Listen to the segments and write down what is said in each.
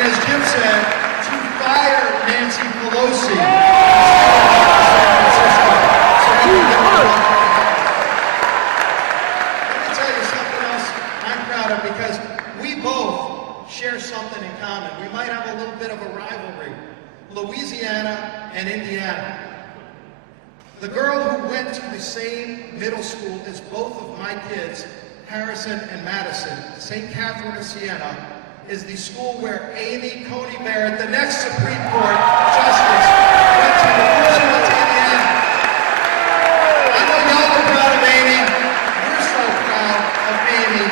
And as Jim said, to fire Nancy Pelosi. Let me tell you something else I'm proud of, because we both share something in common. We might have a little bit of a rivalry. Louisiana and Indiana. The girl who went to the same middle school as both of my kids, Harrison and Madison, St. Catherine of Siena, is the school where Amy Coney Barrett, the next Supreme Court Justice, went to the University of Indiana. I know y'all are proud of Amy. We're so proud of Amy.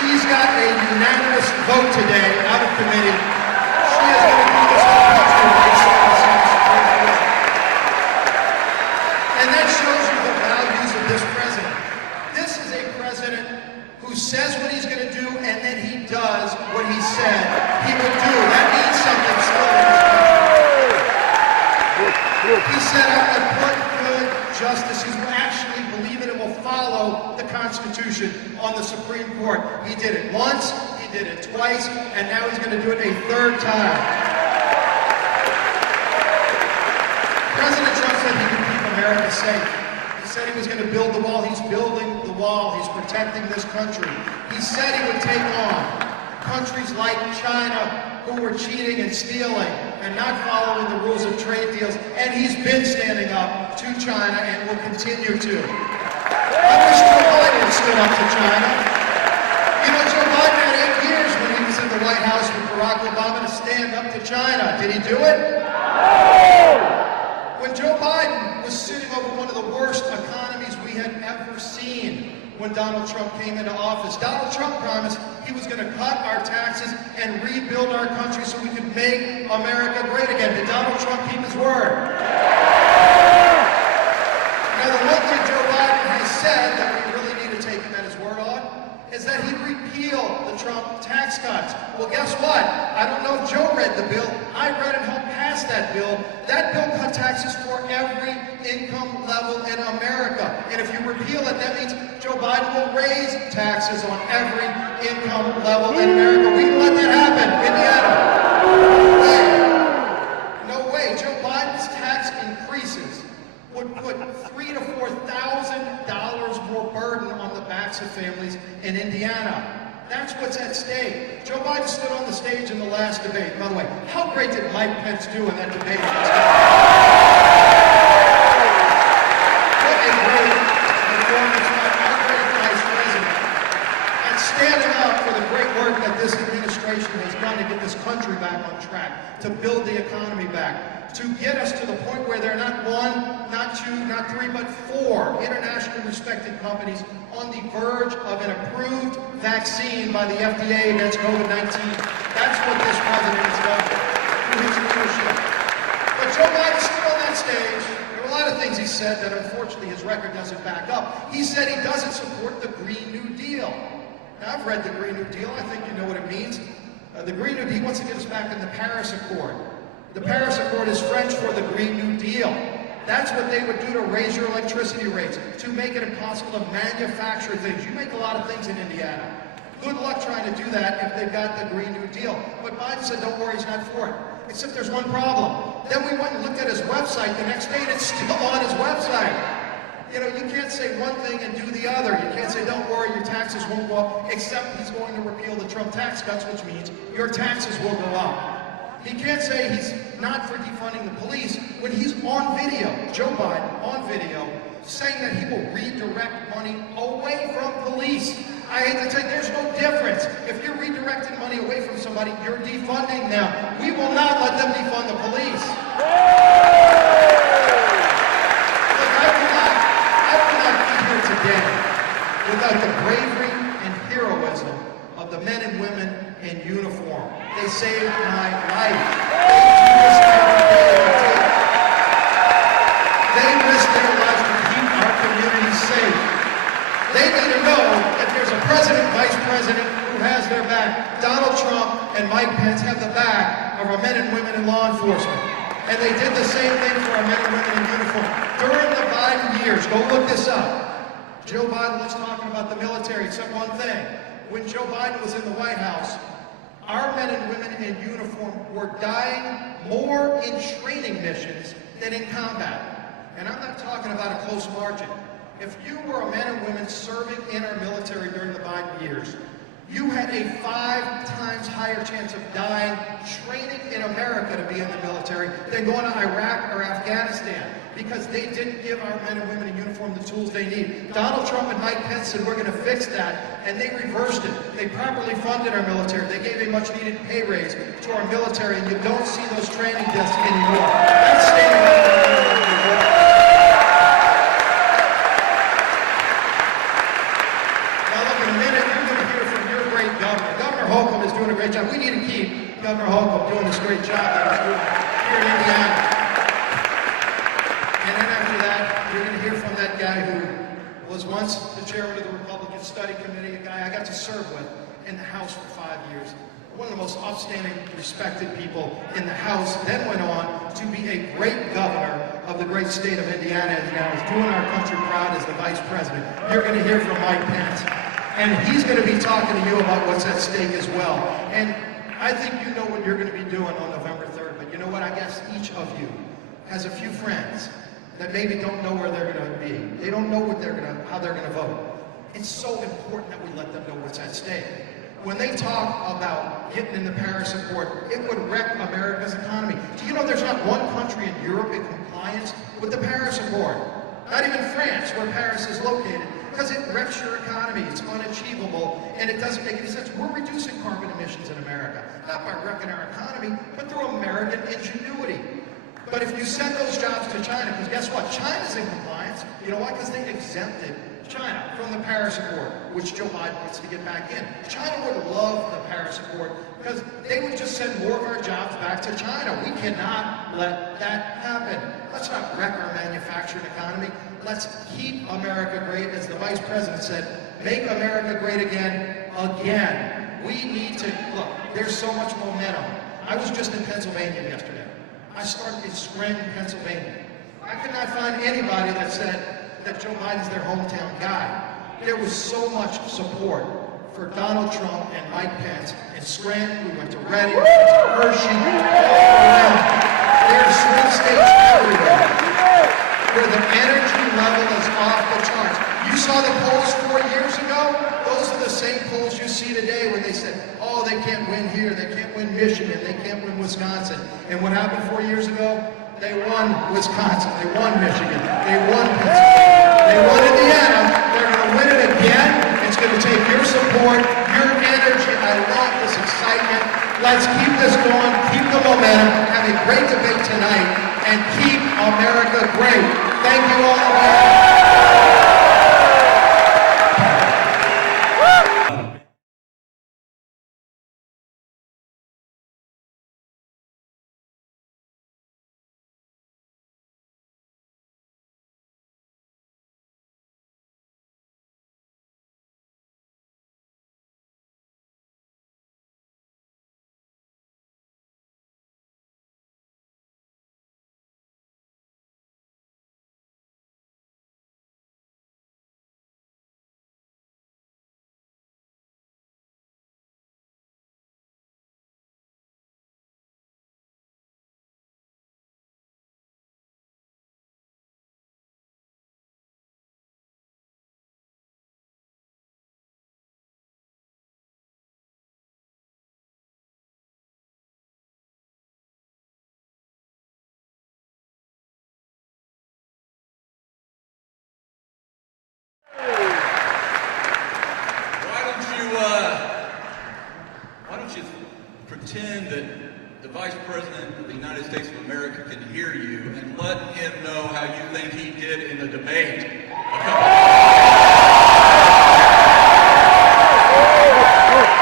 She's got a unanimous vote today out of committee. She is going to do this whole country race. And that shows you the values of this president. This is a president who says what he's going to do, and then he does what he said he would do. That means something still in this country. He said, I'm going to put good justices who actually believe in and will follow the Constitution on the Supreme Court. He did it once, he did it twice, and now he's going to do it a third time. President Trump said he would keep America safe. He said he was going to build the wall. He's building the wall. He's protecting this country. He said he would take on countries like China who were cheating and stealing and not following the rules of trade deals. And he's been standing up to China and will continue to. I wish Joe Biden stood up to China. You know, Joe Biden had 8 years when he was in the White House with Barack Obama to stand up to China. Did he do it? No! When Joe Biden was sitting over one of the worst economies we had ever seen when Donald Trump came into office, Donald Trump promised he was going to cut our taxes and rebuild our country so we could make America great again. Did Donald Trump keep his word? Now, the one thing Joe Biden has said that we really need to take him at his word on is that he'd repeal the Trump tax cuts. Well, guess what? I don't know if Joe read the bill. I read and helped pass that bill. That bill cut taxes for every income level in America. And if you repeal it, that means Joe Biden will raise taxes on every income level in America. We can let that happen, Indiana. No way. Joe Biden's tax increases would put $3,000 to $4,000 more burden on the backs of families in Indiana. That's what's at stake. Joe Biden stood on the stage in the last debate. By the way, how great did Mike Pence do in that debate? What a great performance by our great vice president. And standing up for the great work that this administration has done to get this country back on track, to build the economy back, to get us to the point where there are not one, not two, not three, but 4 internationally respected companies on the verge of an approved vaccine by the FDA against COVID-19. That's what this president has done through his leadership. But Joe Biden stood on that stage. There were a lot of things he said that unfortunately his record doesn't back up. He said he doesn't support the Green New Deal. Now, I've read the Green New Deal. I think you know what it means. The Green New Deal, he wants to get us back in the Paris Accord. The Paris Accord is French for the Green New Deal. That's what they would do to raise your electricity rates, to make it impossible to manufacture things. You make a lot of things in Indiana. Good luck trying to do that if they've got the Green New Deal. But Biden said, don't worry, he's not for it. Except there's one problem. Then we went and looked at his website the next day, and it's still on his website. You know, you can't say one thing and do the other. You can't say, don't worry, your taxes won't go up, except he's going to repeal the Trump tax cuts, which means your taxes will go up. He can't say he's not for defunding the police when he's on video, Joe Biden, on video, saying that he will redirect money away from police. I hate to tell you, there's no difference. If you're redirecting money away from somebody, you're defunding them. We will not let them defund the police. Look, I will not be here today without the bravery and heroism of the men and women in uniform. They saved my life. They do this every day. They risk their lives to keep our communities safe. They need to know that there's a president, vice president who has their back. Donald Trump and Mike Pence have the back of our men and women in law enforcement. And they did the same thing for our men and women in uniform. During the Biden years, go look this up. Joe Biden was talking about the military, except one thing. When Joe Biden was in the White House, our men and women in uniform were dying more in training missions than in combat. And I'm not talking about a close margin. If you were a man and woman serving in our military during the Biden years, you had a 5 times higher chance of dying training in America to be in the military than going to Iraq or Afghanistan, because they didn't give our men and women in uniform the tools they need. Donald Trump and Mike Pence said, we're going to fix that, and they reversed it. They properly funded our military. They gave a much-needed pay raise to our military, and you don't see those training deaths anymore. That's standing up for our men and women. Now look, in a minute, you're going to hear from your great governor. Governor Holcomb is doing a great job. We need to keep Governor Holcomb doing this great job that he's doing here in Indiana. And then after that, you're going to hear from that guy who was once the chairman of the Republican Study Committee, a guy I got to serve with in the House for 5 years. One of the most upstanding, respected people in the House, then went on to be a great governor of the great state of Indiana, and now is doing our country proud as the vice president. You're going to hear from Mike Pence, and he's going to be talking to you about what's at stake as well. And I think you know what you're going to be doing on November 3rd, but you know what? I guess each of you has a few friends that maybe don't know where they're going to be. They don't know what how they're going to vote. It's so important that we let them know what's at stake. When they talk about getting in the Paris Accord, it would wreck America's economy. Do you know there's not one country in Europe in compliance with the Paris Accord? Not even France, where Paris is located, because it wrecks your economy. It's unachievable, and it doesn't make any sense. We're reducing carbon emissions in America, not by wrecking our economy, but through American ingenuity. But if you send those jobs to China, because guess what? China's in compliance. You know why? Because they exempted China from the Paris Accord, which Joe Biden wants to get back in. China would love the Paris Accord because they would just send more of our jobs back to China. We cannot let that happen. Let's not wreck our manufacturing economy. Let's keep America great. As the Vice President said, make America great again, again. We need to, look, there's so much momentum. I was just in Pennsylvania yesterday. I started in Scranton, Pennsylvania. I could not find anybody that said that Joe Biden's their hometown guy. There was so much support for Donald Trump and Mike Pence in Scranton. We went to Reading, we went to Hershey, all around. There's swing states everywhere where the energy level is off the charts. You saw the polls 4 years ago? Those are the same polls you see today when they said, oh, they can't win here, they can't win Michigan, they can't win Wisconsin. And what happened 4 years ago? They won Wisconsin, they won Michigan, they won Pennsylvania, they won Indiana. They're going to win it again. It's going to take your support, your energy. I love this excitement. Let's keep this going, keep the momentum, have a great debate tonight, and keep America great. Thank you all. Why don't you pretend that the Vice President of the United States of America can hear you and let him know how you think he did in the debate?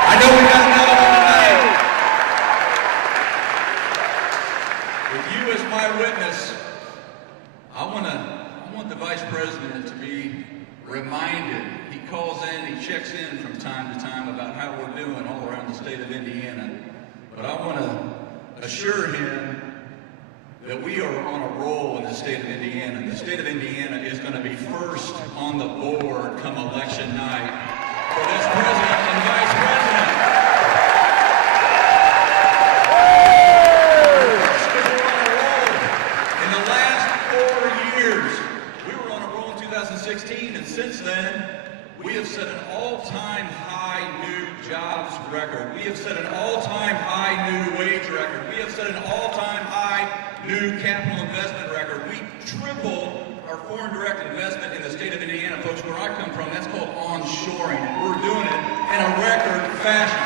I know we got another one tonight. With you as my witness, I want the Vice President to be reminded. He calls in, he checks in from time to time about how we're doing all around the state of Indiana. But I want to assure him that we are on a roll in the state of Indiana. The state of Indiana is going to be first on the board come election night for this president and vice president. all-time high new wage record. We have set an all-time high new capital investment record. We tripled our foreign direct investment in the state of Indiana. Folks, where I come from, that's called onshoring. And we're doing it in a record fashion.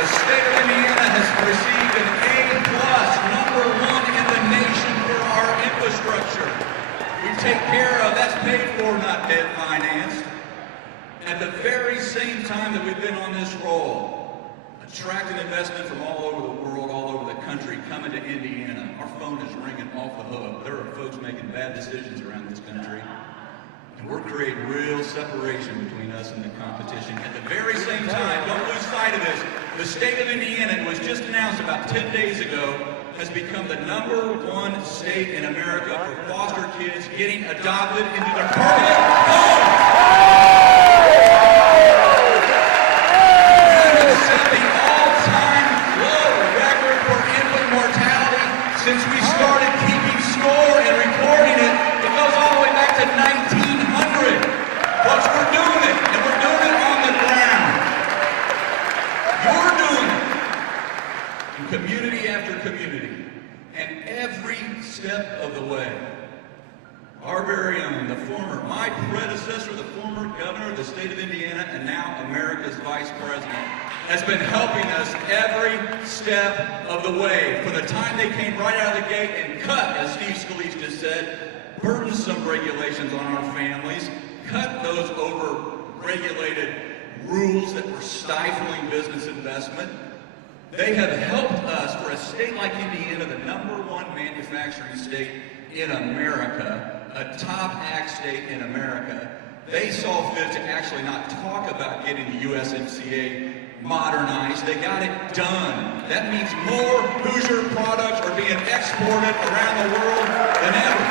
The state of Indiana has received an A+, #1 in the nation for our infrastructure. We take care of, that's paid for, not debt financed. At the very same time that we've been on this roll, attracting investment from all over the world, all over the country, coming to Indiana. Our phone is ringing off the hook. There are folks making bad decisions around this country. And we're creating real separation between us and the competition. At the very same time, don't lose sight of this, the state of Indiana, it was just announced about 10 days ago, has become the #1 state in America for foster kids getting adopted into their permanent home. Since we started keeping score and recording it, it goes all the way back to 1900. Folks, we're doing it, and we're doing it on the ground. You're doing it in community after community, and every step of the way. Our very own, my predecessor, the former governor of the state of Indiana, and now America's vice president, has been helping us every step of the way. From the time they came right out of the gate and cut, as Steve Scalise just said, burdensome regulations on our families, cut those over-regulated rules that were stifling business investment. They have helped us, for a state like Indiana, the #1 manufacturing state in America, a top ag state in America. They saw fit to actually not talk about getting the USMCA modernized. They got it done. That means more Hoosier products are being exported around the world than ever.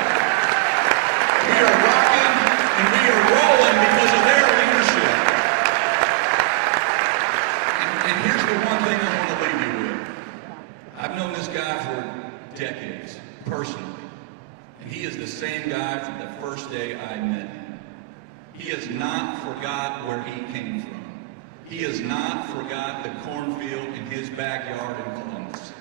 We are rocking and we are rolling because of their leadership. And here's the one thing I want to leave you with. I've known this guy for decades, personally. And he is the same guy from the first day I met him. He has not forgot where he came from. He has not forgot the cornfield in his backyard in Columbus.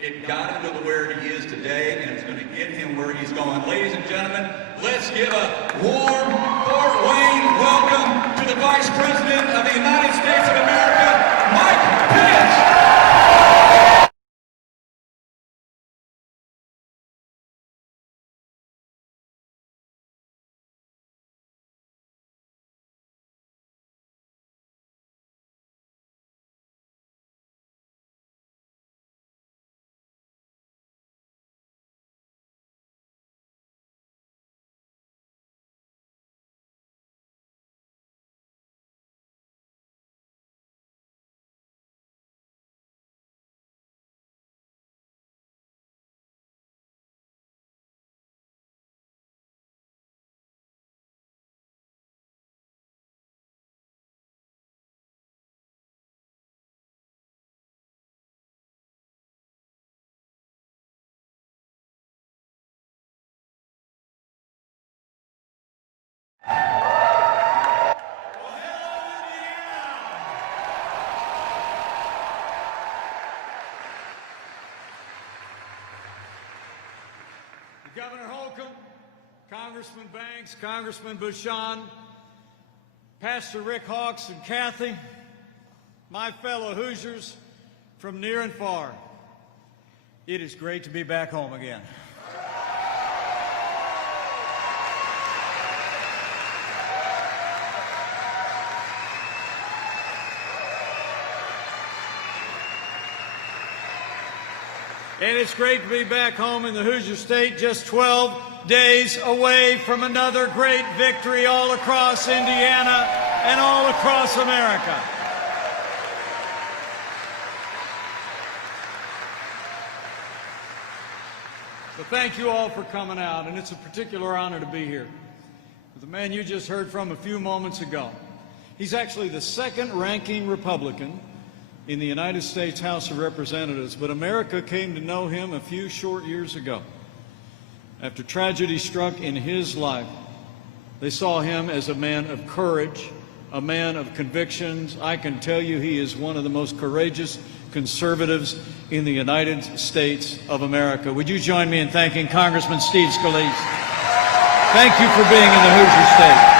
It got him to where he is today, and it's going to get him where he's going. Ladies and gentlemen, let's give a warm Fort Wayne welcome to the Vice President of the United States of America, Mike Pence. Governor Holcomb, Congressman Banks, Congressman Bucshon, Pastor Rick Hawks and Kathy, my fellow Hoosiers from near and far, it is great to be back home again. And it's great to be back home in the Hoosier State, just 12 days away from another great victory all across Indiana and all across America. So thank you all for coming out, and it's a particular honor to be here. The man you just heard from a few moments ago, he's actually the second-ranking Republican in the United States House of Representatives, but America came to know him a few short years ago. After tragedy struck in his life, they saw him as a man of courage a man of convictions. I can tell you he is one of the most courageous conservatives in the United States of America. Would you join me in thanking Congressman Steve Scalise? Thank you for being in the Hoosier State.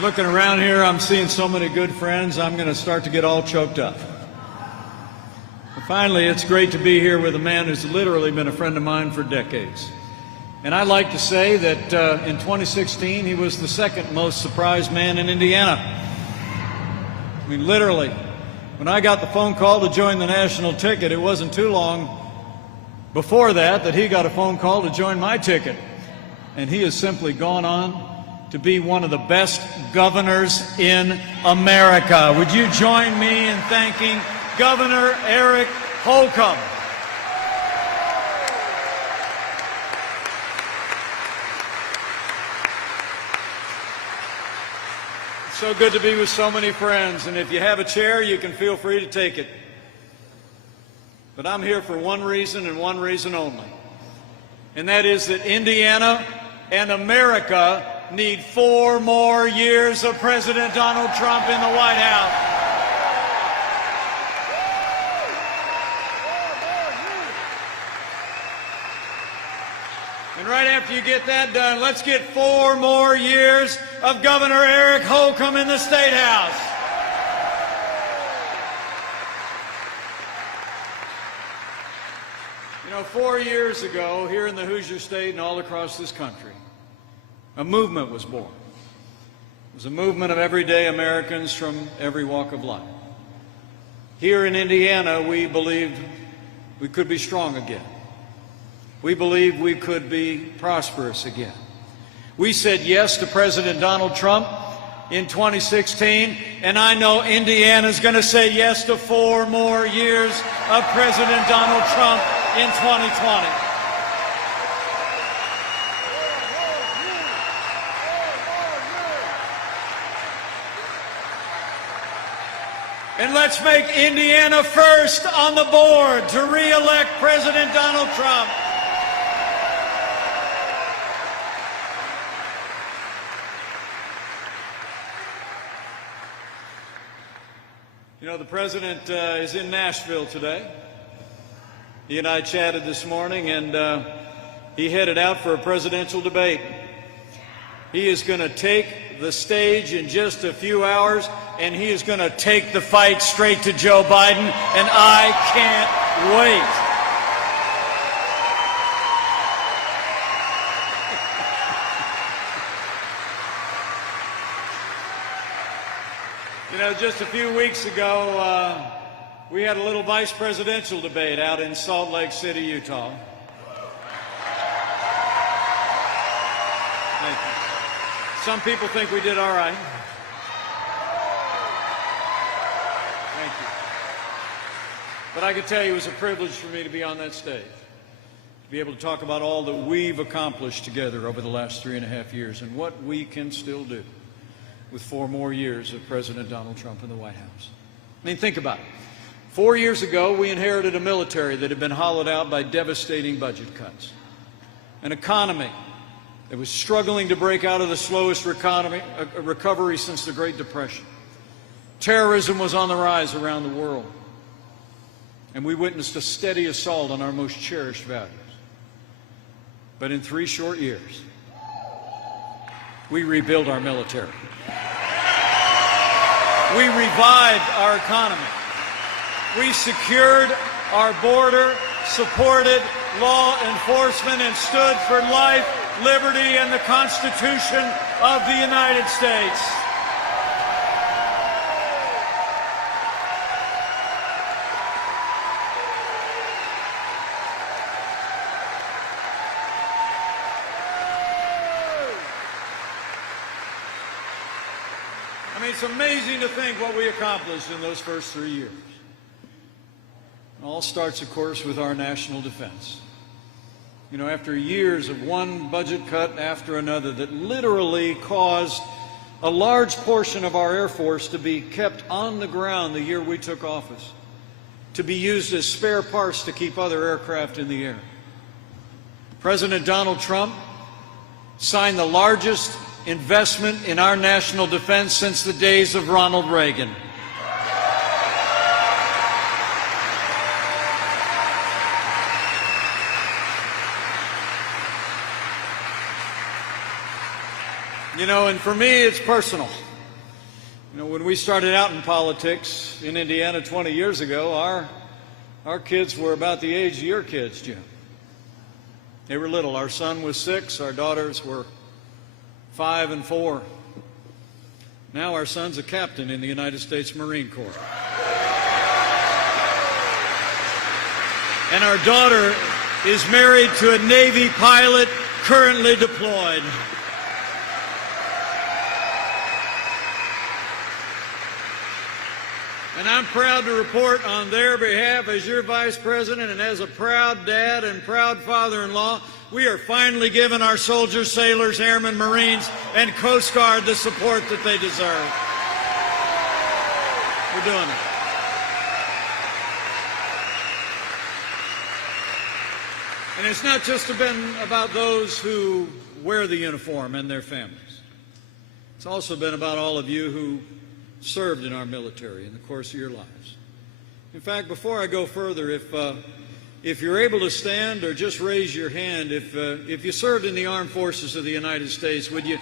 Looking around here, I'm seeing so many good friends, I'm going to start to get all choked up. But finally, it's great to be here with a man who's literally been a friend of mine for decades. And I'd like to say that in 2016, he was the second most surprised man in Indiana. I mean, literally, when I got the phone call to join the national ticket, it wasn't too long before that he got a phone call to join my ticket. And he has simply gone on to be one of the best governors in America. Would you join me in thanking Governor Eric Holcomb? It's so good to be with so many friends, and if you have a chair, you can feel free to take it. But I'm here for one reason and one reason only, and that is that Indiana and America need 4 more years of President Donald Trump in the White House. And right after you get that done, let's get 4 more years of Governor Eric Holcomb in the State House. You know, 4 years ago, here in the Hoosier State and all across this country, a movement was born. It was a movement of everyday Americans from every walk of life. Here in Indiana, we believed we could be strong again. We believed we could be prosperous again. We said yes to President Donald Trump in 2016, and I know Indiana's going to say yes to 4 more years of President Donald Trump in 2020. And let's make Indiana first on the board to re-elect President Donald Trump. You know, the president is in Nashville today. He and I chatted this morning, and he headed out for a presidential debate. He is going to take the stage in just a few hours, and he is going to take the fight straight to Joe Biden, and I can't wait. You know, just a few weeks ago, we had a little vice presidential debate out in Salt Lake City, Utah. Thank you. Some people think we did all right. Thank you. But I can tell you it was a privilege for me to be on that stage, to be able to talk about all that we've accomplished together over the last 3.5 years and what we can still do with 4 more years of President Donald Trump in the White House. I mean, think about it. 4 years ago, we inherited a military that had been hollowed out by devastating budget cuts, an economy that was struggling to break out of the slowest recovery since the Great Depression. Terrorism was on the rise around the world, and we witnessed a steady assault on our most cherished values. But in 3 short years, we rebuilt our military. We revived our economy. We secured our border, supported law enforcement, and stood for life, liberty, and the Constitution of the United States. I mean, it's amazing to think what we accomplished in those first 3 years. It all starts, of course, with our national defense. You know, after years of one budget cut after another that literally caused a large portion of our Air Force to be kept on the ground the year we took office, to be used as spare parts to keep other aircraft in the air. President Donald Trump signed the largest investment in our national defense since the days of Ronald Reagan. You know, and for me, it's personal. You know, when we started out in politics in Indiana 20 years ago, our kids were about the age of your kids, Jim. They were little. Our son was 6. Our daughters were 5 and 4. Now our son's a captain in the United States Marine Corps. And our daughter is married to a Navy pilot currently deployed. And I'm proud to report on their behalf as your Vice President and as a proud dad and proud father-in-law, we are finally giving our soldiers, sailors, airmen, Marines, and Coast Guard the support that they deserve. We're doing it. And it's not just been about those who wear the uniform and their families. It's also been about all of you who served in our military in the course of your lives. In fact, before I go further, if you're able to stand or just raise your hand, if you served in the armed forces of the United States, would you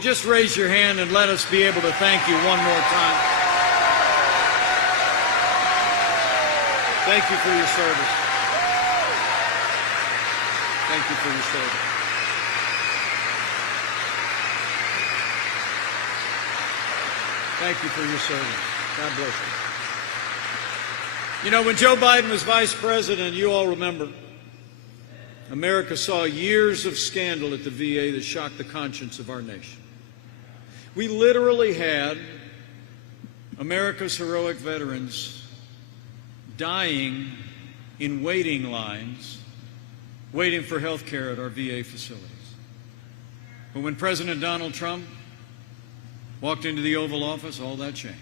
just raise your hand and let us be able to thank you one more time? Thank you for your service. Thank you for your service. Thank you for your service. God bless you. You know, when Joe Biden was vice president, you all remember, America saw years of scandal at the VA that shocked the conscience of our nation. We literally had America's heroic veterans dying in waiting lines, waiting for health care at our VA facilities. But when President Donald Trump walked into the Oval Office, all that changed.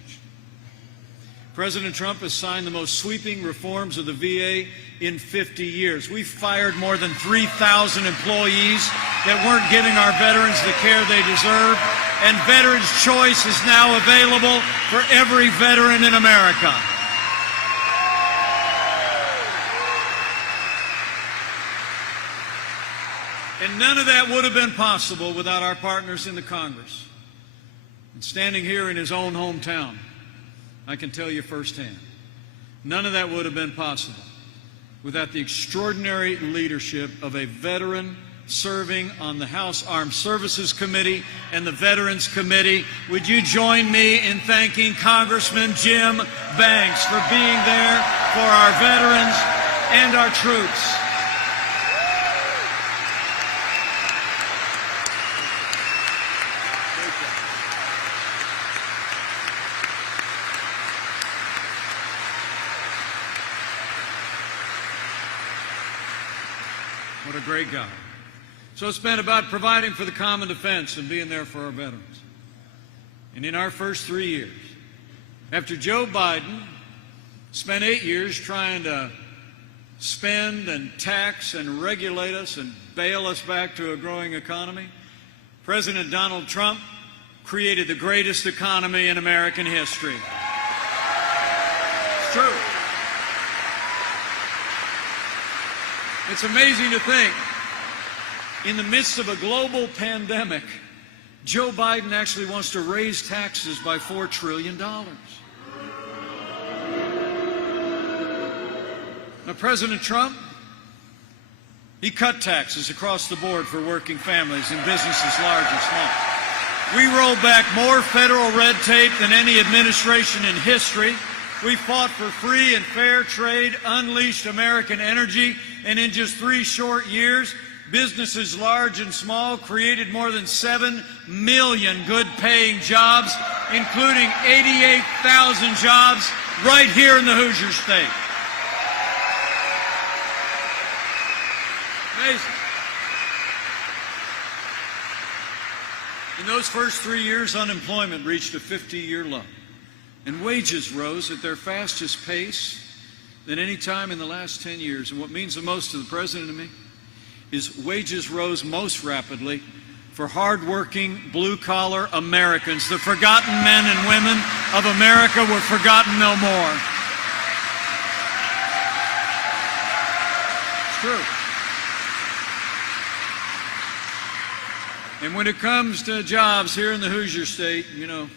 President Trump has signed the most sweeping reforms of the VA in 50 years. We've fired more than 3,000 employees that weren't giving our veterans the care they deserve, and Veterans Choice is now available for every veteran in America. And none of that would have been possible without our partners in the Congress. And standing here in his own hometown, I can tell you firsthand, none of that would have been possible without the extraordinary leadership of a veteran serving on the House Armed Services Committee and the Veterans Committee. Would you join me in thanking Congressman Jim Banks for being there for our veterans and our troops? What a great guy. So it's been about providing for the common defense and being there for our veterans. And in our first 3 years, after Joe Biden spent 8 years trying to spend and tax and regulate us and bail us back to a growing economy, President Donald Trump created the greatest economy in American history. It's true. It's amazing to think, in the midst of a global pandemic, Joe Biden actually wants to raise taxes by $4 trillion. Now, President Trump, he cut taxes across the board for working families and businesses large and small. We rolled back more federal red tape than any administration in history. We fought for free and fair trade, unleashed American energy, and in just 3 short years, businesses large and small created more than 7 million good-paying jobs, including 88,000 jobs right here in the Hoosier State. Amazing. In those first 3 years, unemployment reached a 50-year low, and wages rose at their fastest pace than any time in the last 10 years. And what means the most to the President and me is wages rose most rapidly for hardworking, blue-collar Americans. The forgotten men and women of America were forgotten no more. It's true. And when it comes to jobs here in the Hoosier State, you know,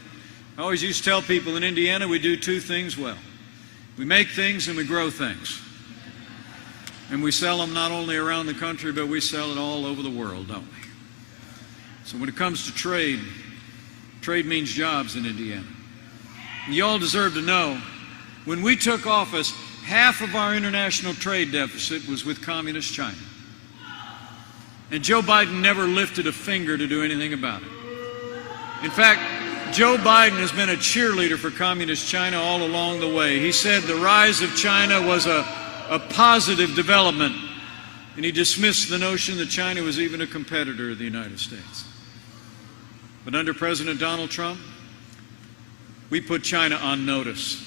I always used to tell people in Indiana we do two things well. We make things and we grow things. And we sell them not only around the country, but we sell it all over the world, don't we? So when it comes to trade, trade means jobs in Indiana. And you all deserve to know, when we took office, half of our international trade deficit was with Communist China. And Joe Biden never lifted a finger to do anything about it. In fact, Joe Biden has been a cheerleader for Communist China all along the way. He said the rise of China was a positive development, and he dismissed the notion that China was even a competitor of the United States. But under President Donald Trump, we put China on notice.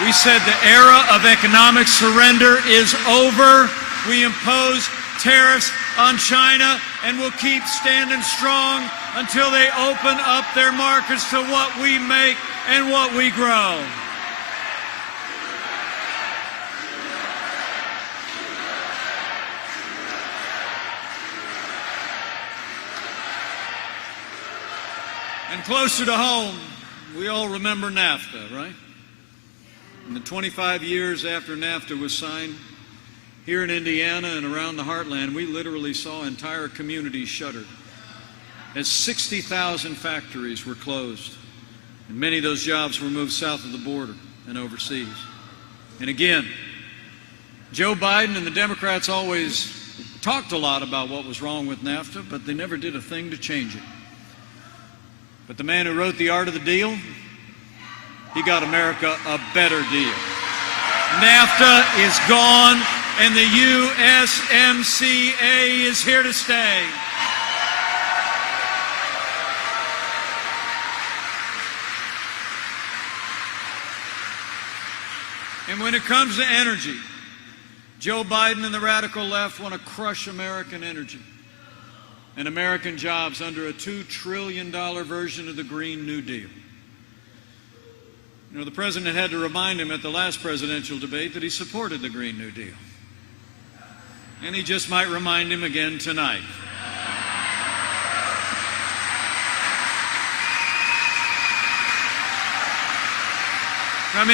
We said the era of economic surrender is over. We imposed tariffs on China, and we'll keep standing strong until they open up their markets to what we make and what we grow. And closer to home, we all remember NAFTA, right? In the 25 years after NAFTA was signed, here in Indiana and around the heartland, we literally saw entire communities shuttered as 60,000 factories were closed, and many of those jobs were moved south of the border and overseas. And again, Joe Biden and the Democrats always talked a lot about what was wrong with NAFTA, but they never did a thing to change it. But the man who wrote The Art of the Deal, he got America a better deal. NAFTA is gone, and the USMCA is here to stay. And when it comes to energy, Joe Biden and the radical left want to crush American energy and American jobs under a $2 trillion version of the Green New Deal. You know, the president had to remind him at the last presidential debate that he supported the Green New Deal. And he just might remind him again tonight. I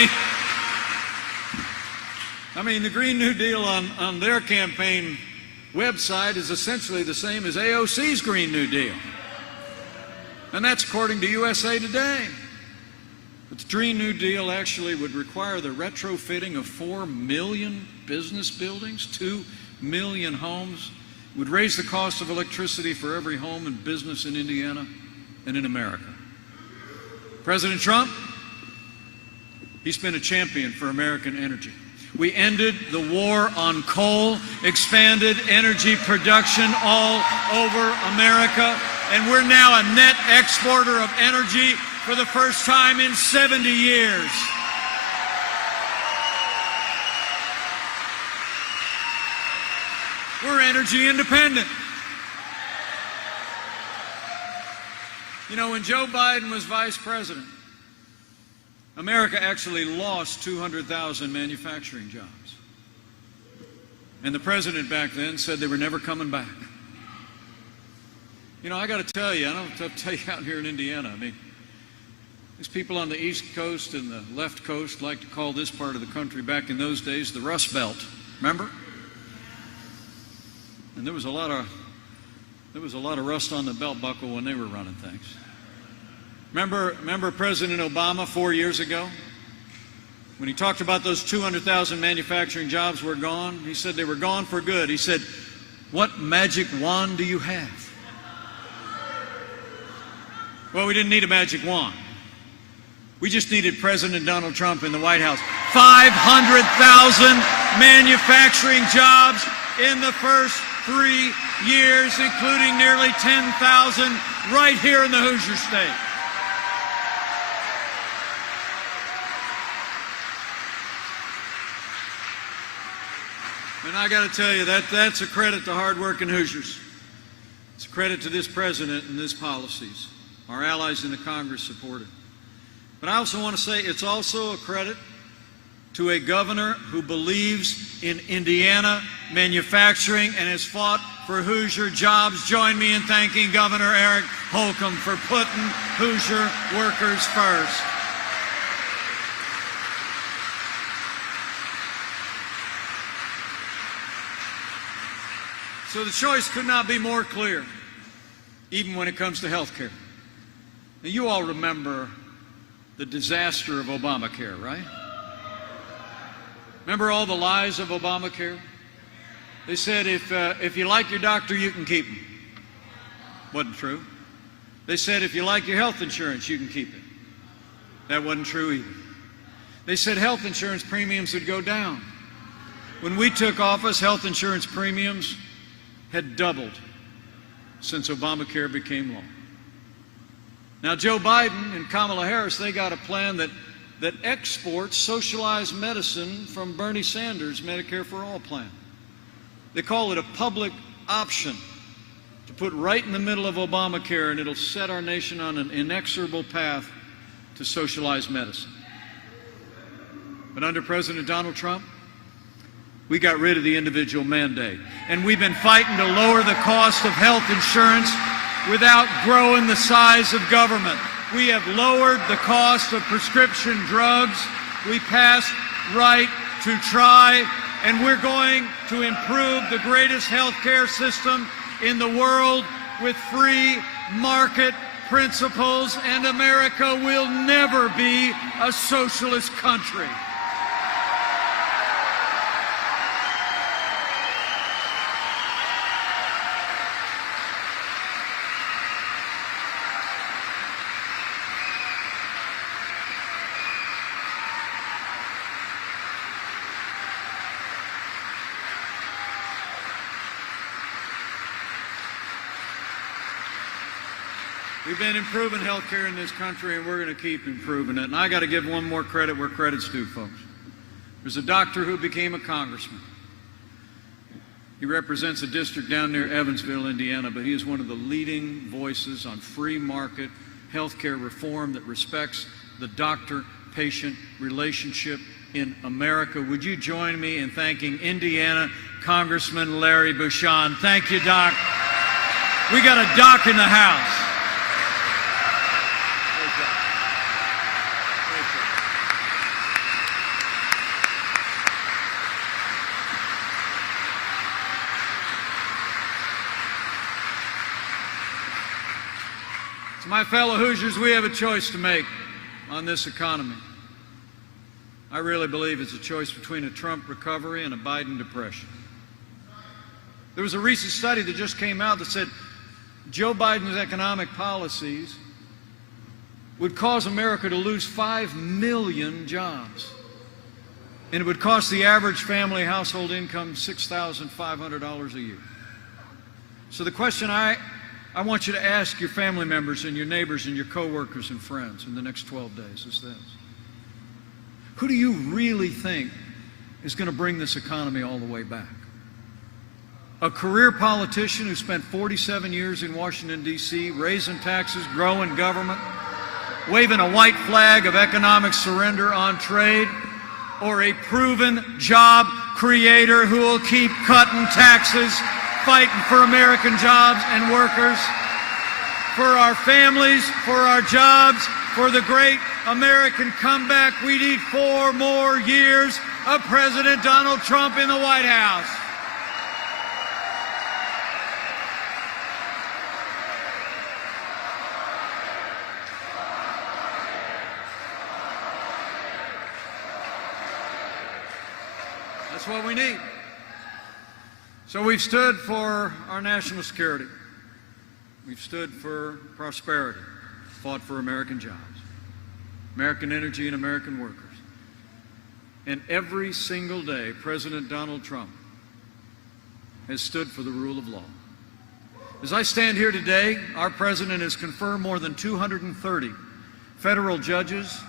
mean, the Green New Deal on their campaign website is essentially the same as AOC's Green New Deal. And that's according to USA Today. But the Green New Deal actually would require the retrofitting of 4 million business buildings, 2 million homes, would raise the cost of electricity for every home and business in Indiana and in America. President Trump, he's been a champion for American energy. We ended the war on coal, expanded energy production all over America, and we're now a net exporter of energy for the first time in 70 years. We're energy independent. You know, when Joe Biden was vice president, America actually lost 200,000 manufacturing jobs. And the president back then said they were never coming back. You know, I got to tell you, I don't have to tell you out here in Indiana, I mean, these people on the East Coast and the left coast like to call this part of the country back in those days the Rust Belt. Remember? And there was a lot of rust on the belt buckle when they were running things. Remember President Obama 4 years ago? When he talked about those 200,000 manufacturing jobs were gone, he said they were gone for good. He said, "What magic wand do you have?" Well, we didn't need a magic wand. We just needed President Donald Trump in the White House. 500,000 manufacturing jobs in the first 3 years, including nearly 10,000 right here in the Hoosier State. And I got to tell you, that's a credit to hardworking Hoosiers. It's a credit to this president and his policies. Our allies in the Congress support it. But I also want to say it's also a credit to a governor who believes in Indiana manufacturing and has fought for Hoosier jobs. Join me in thanking Governor Eric Holcomb for putting Hoosier workers first. So the choice could not be more clear, even when it comes to health care. Now, you all remember the disaster of Obamacare, right? Remember all the lies of Obamacare? They said if you like your doctor, you can keep him. Wasn't true. They said if you like your health insurance, you can keep it. That wasn't true either. They said health insurance premiums would go down. When we took office, health insurance premiums had doubled since Obamacare became law. Now, Joe Biden and Kamala Harris, they got a plan that exports socialized medicine from Bernie Sanders' Medicare for All plan. They call it a public option to put right in the middle of Obamacare, and it'll set our nation on an inexorable path to socialized medicine. But under President Donald Trump, we got rid of the individual mandate. And we've been fighting to lower the cost of health insurance without growing the size of government. We have lowered the cost of prescription drugs. We passed Right to Try, and we're going to improve the greatest health care system in the world with free market principles, and America will never be a socialist country. We've been improving health care in this country, and we're going to keep improving it. And I got to give one more credit where credit's due, folks. There's a doctor who became a congressman. He represents a district down near Evansville, Indiana, but he is one of the leading voices on free market health care reform that respects the doctor-patient relationship in America. Would you join me in thanking Indiana Congressman Larry Bucshon? Thank you, Doc. We got a doc in the House. To my fellow Hoosiers, we have a choice to make on this economy. I really believe it's a choice between a Trump recovery and a Biden depression. There was a recent study that just came out that said Joe Biden's economic policies would cause America to lose 5 million jobs. And it would cost the average family household income $6,500 a year. So the question I want you to ask your family members and your neighbors and your coworkers and friends in the next 12 days is this. Who do you really think is going to bring this economy all the way back? A career politician who spent 47 years in Washington, D.C., raising taxes, growing government, waving a white flag of economic surrender on trade, or a proven job creator who will keep cutting taxes, fighting for American jobs and workers, for our families, for our jobs, for the great American comeback? We need 4 more years of President Donald Trump in the White House. That's what we need. So we've stood for our national security. We've stood for prosperity, fought for American jobs, American energy, and American workers. And every single day, President Donald Trump has stood for the rule of law. As I stand here today, our president has confirmed more than 230 federal judges,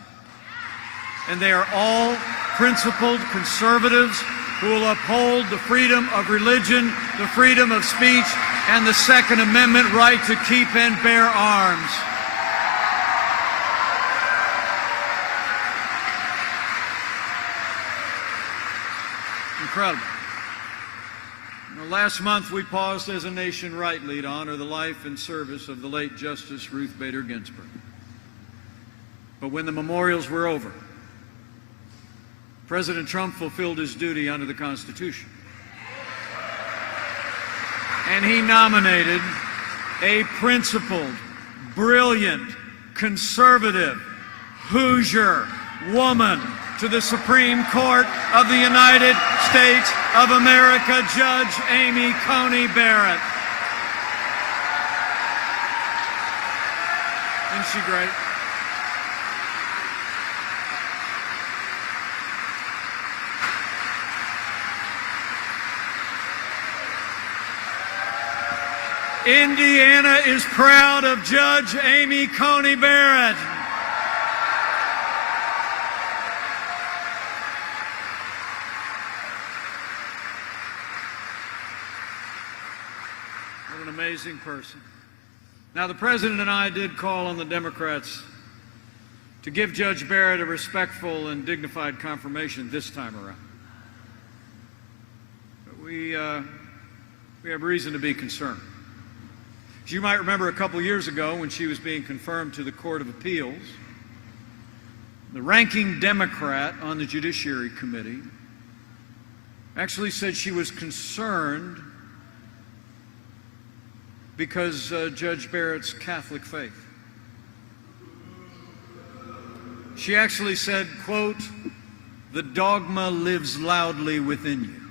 and they are all principled conservatives who will uphold the freedom of religion, the freedom of speech, and the Second Amendment right to keep and bear arms. Incredible. Last month, we paused as a nation rightly to honor the life and service of the late Justice Ruth Bader Ginsburg. But when the memorials were over, President Trump fulfilled his duty under the Constitution. And he nominated a principled, brilliant, conservative, Hoosier woman to the Supreme Court of the United States of America, Judge Amy Coney Barrett. Isn't she great? Indiana is proud of Judge Amy Coney Barrett. What an amazing person. Now, the President and I did call on the Democrats to give Judge Barrett a respectful and dignified confirmation this time around. But we have reason to be concerned. As you might remember, a couple years ago when she was being confirmed to the Court of Appeals, the ranking Democrat on the Judiciary Committee actually said she was concerned because Judge Barrett's Catholic faith. She actually said, quote, "The dogma lives loudly within you."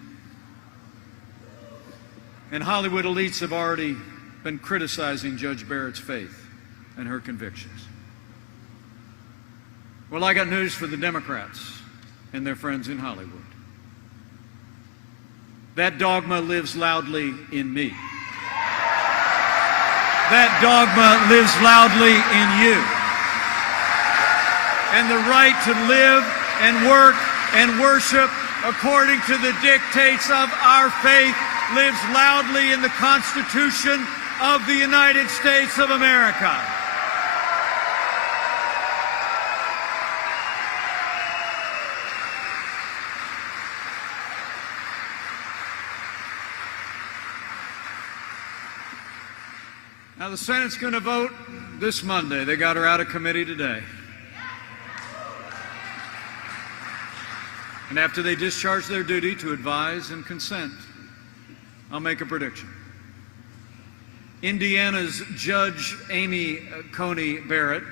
And Hollywood elites have already been criticizing Judge Barrett's faith and her convictions. Well, I got news for the Democrats and their friends in Hollywood. That dogma lives loudly in me. That dogma lives loudly in you. And the right to live and work and worship according to the dictates of our faith lives loudly in the Constitution of the United States of America. Now, the Senate's going to vote this Monday. They got her out of committee today. And after they discharge their duty to advise and consent, I'll make a prediction. Indiana's Judge Amy Coney Barrett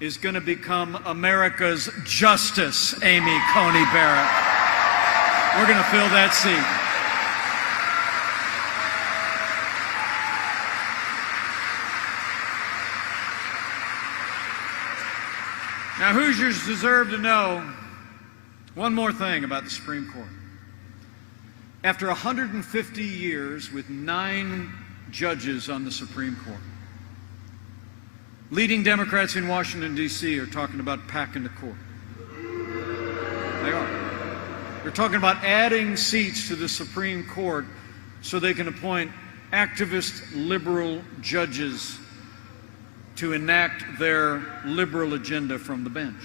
is going to become America's Justice Amy Coney Barrett. We're going to fill that seat. Now, Hoosiers deserve to know one more thing about the Supreme Court. After 150 years with 9 judges on the Supreme Court, leading Democrats in Washington, D.C. are talking about packing the court. They are. They're talking about adding seats to the Supreme Court so they can appoint activist liberal judges to enact their liberal agenda from the bench.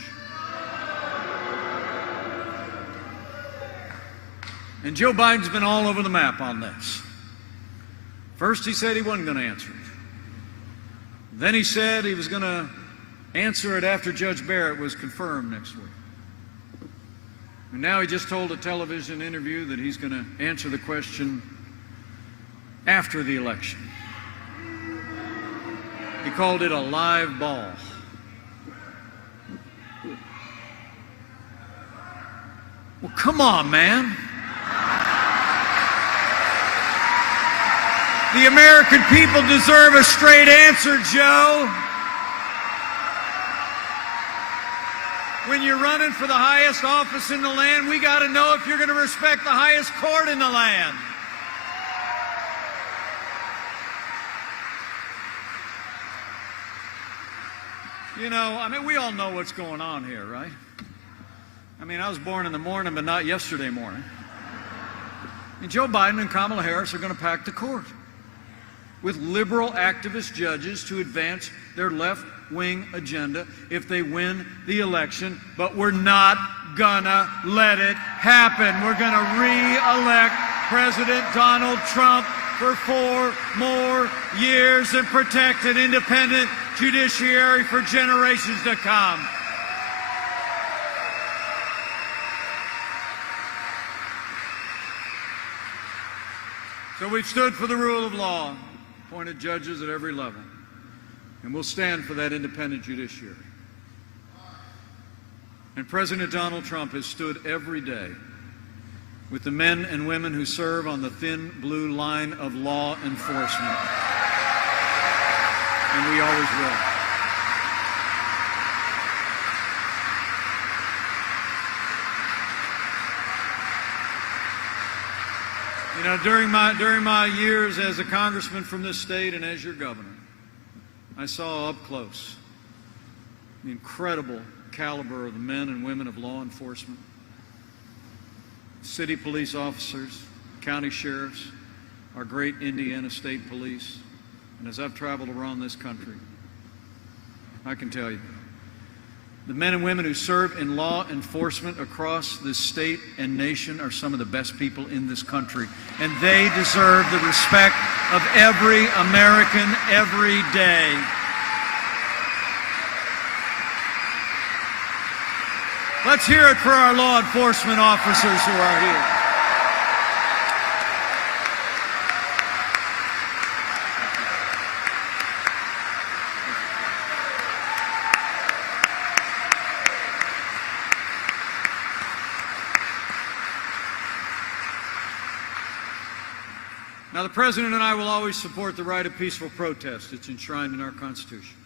And Joe Biden's been all over the map on this. First, he said he wasn't going to answer it. Then he said he was going to answer it after Judge Barrett was confirmed next week. And now he just told a television interview that he's going to answer the question after the election. He called it a live ball. Well, come on, man. The American people deserve a straight answer, Joe. When you're running for the highest office in the land, we got to know if you're going to respect the highest court in the land. You know, I mean, we all know what's going on here, right? I mean, I was born in the morning, but not yesterday morning. And Joe Biden and Kamala Harris are going to pack the court with liberal activist judges to advance their left-wing agenda if they win the election. But we're not gonna let it happen. We're gonna re-elect President Donald Trump for 4 more years and protect an independent judiciary for generations to come. So we've stood for the rule of law, appointed judges at every level, and we'll stand for that independent judiciary. And President Donald Trump has stood every day with the men and women who serve on the thin blue line of law enforcement. And we always will. You know, during my years as a congressman from this state and as your governor, I saw up close the incredible caliber of the men and women of law enforcement, city police officers, county sheriffs, our great Indiana State Police. And as I've traveled around this country, I can tell you, the men and women who serve in law enforcement across this state and nation are some of the best people in this country. And they deserve the respect of every American every day. Let's hear it for our law enforcement officers who are here. Now, the President and I will always support the right of peaceful protest. It's enshrined in our Constitution.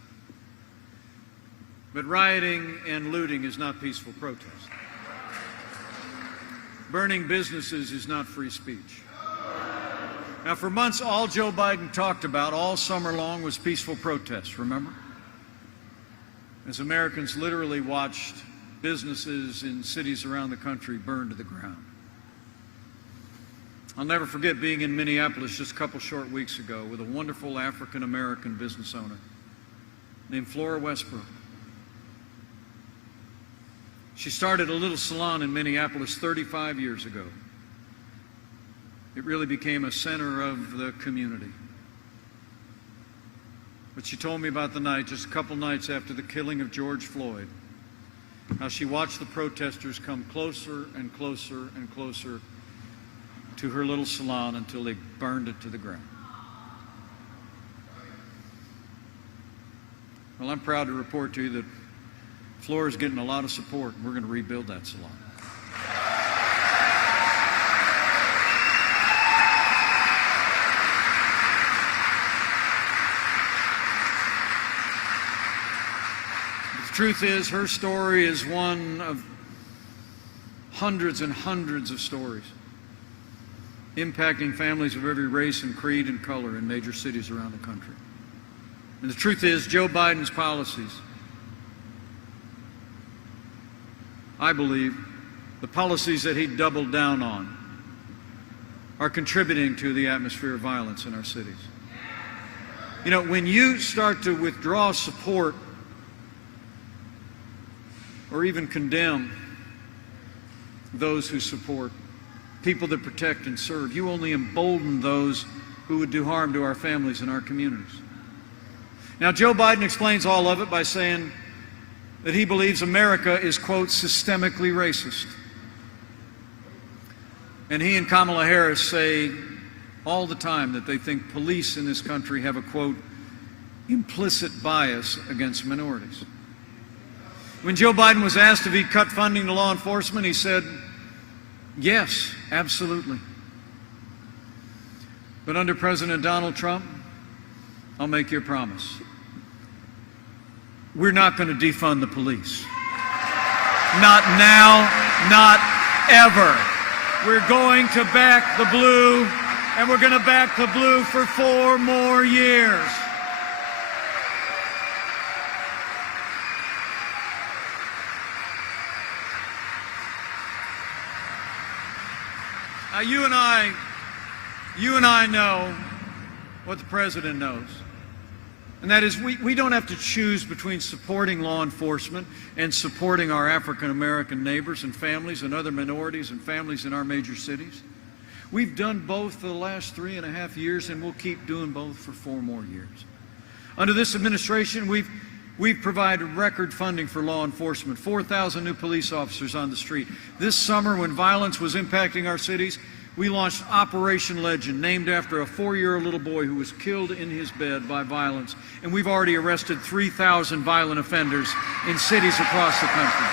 But rioting and looting is not peaceful protest. Burning businesses is not free speech. Now, for months, all Joe Biden talked about all summer long was peaceful protest, remember? As Americans literally watched businesses in cities around the country burn to the ground. I'll never forget being in Minneapolis just a couple short weeks ago with a wonderful African-American business owner named Flora Westbrook. She started a little salon in Minneapolis 35 years ago. It really became a center of the community. But she told me about the night, just a couple nights after the killing of George Floyd, how she watched the protesters come closer and closer and closer to her little salon until they burned it to the ground. Well, I'm proud to report to you that Flora's getting a lot of support, and we're going to rebuild that salon. The truth is, her story is one of hundreds and hundreds of stories impacting families of every race and creed and color in major cities around the country. And the truth is, Joe Biden's policies, I believe, the policies that he doubled down on, are contributing to the atmosphere of violence in our cities. You know, when you start to withdraw support or even condemn those who support people that protect and serve, you only embolden those who would do harm to our families and our communities. Now, Joe Biden explains all of it by saying that he believes America is, quote, systemically racist. And he and Kamala Harris say all the time that they think police in this country have a, quote, implicit bias against minorities. When Joe Biden was asked if he'd cut funding to law enforcement, he said, yes, absolutely. But under President Donald Trump, I'll make you a promise. We're not going to defund the police. Not now, not ever. We're going to back the blue, and we're going to back the blue for 4 more years. You and I know what the President knows. And that is we don't have to choose between supporting law enforcement and supporting our African American neighbors and families and other minorities and families in our major cities. We've done both for the last 3.5 years, and we'll keep doing both for 4 more years. Under this administration, we've provided record funding for law enforcement, 4,000 new police officers on the street. This summer, when violence was impacting our cities, we launched Operation Legend, named after a 4-year-old little boy who was killed in his bed by violence. And we've already arrested 3,000 violent offenders in cities across the country.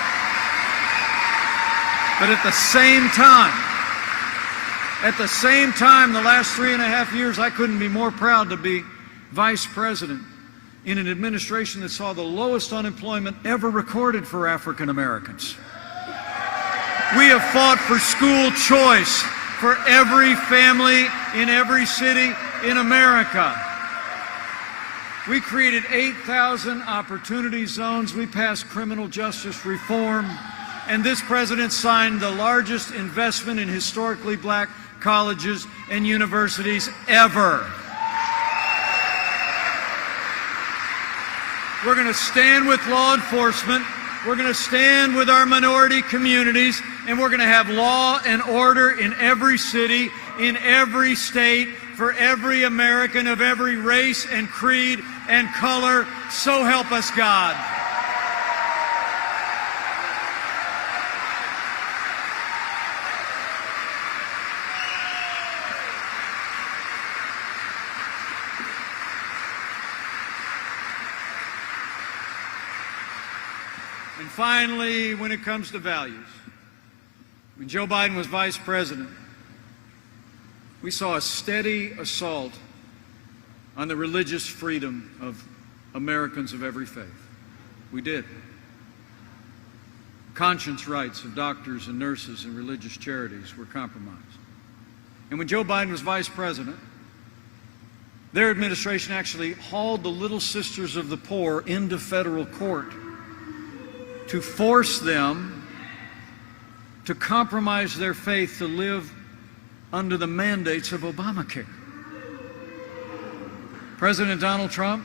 But at the same time, the last 3.5 years, I couldn't be more proud to be Vice President in an administration that saw the lowest unemployment ever recorded for African Americans. We have fought for school choice for every family in every city in America. We created 8,000 opportunity zones. We passed criminal justice reform. And this president signed the largest investment in historically black colleges and universities ever. We're going to stand with law enforcement. We're going to stand with our minority communities, and we're going to have law and order in every city, in every state, for every American of every race and creed and color. So help us God. And finally, when it comes to values, when Joe Biden was Vice President, we saw a steady assault on the religious freedom of Americans of every faith. We did. Conscience rights of doctors and nurses and religious charities were compromised. And when Joe Biden was Vice President, their administration actually hauled the Little Sisters of the Poor into federal court to force them to compromise their faith to live under the mandates of Obamacare. President Donald Trump,